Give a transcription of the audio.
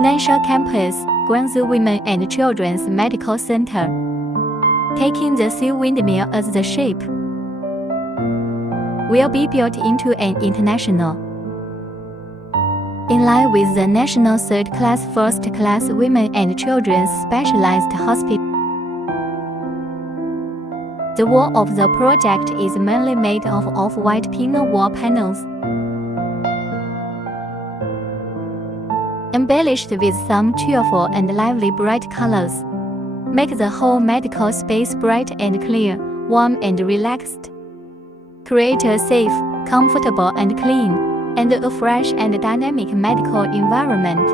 National Campus, Guangzhou Women and Children's Medical Center. Taking the sea windmill as the shape, will be built into an international, in line with the national third-class, first-class women and children's specialized hospital. The wall of the project is mainly made of off-white pinner wall panels, embellished with some cheerful and lively bright colors. Make the whole medical space bright and clear, warm and relaxed. Create a safe, comfortable and clean, and a fresh and dynamic medical environment.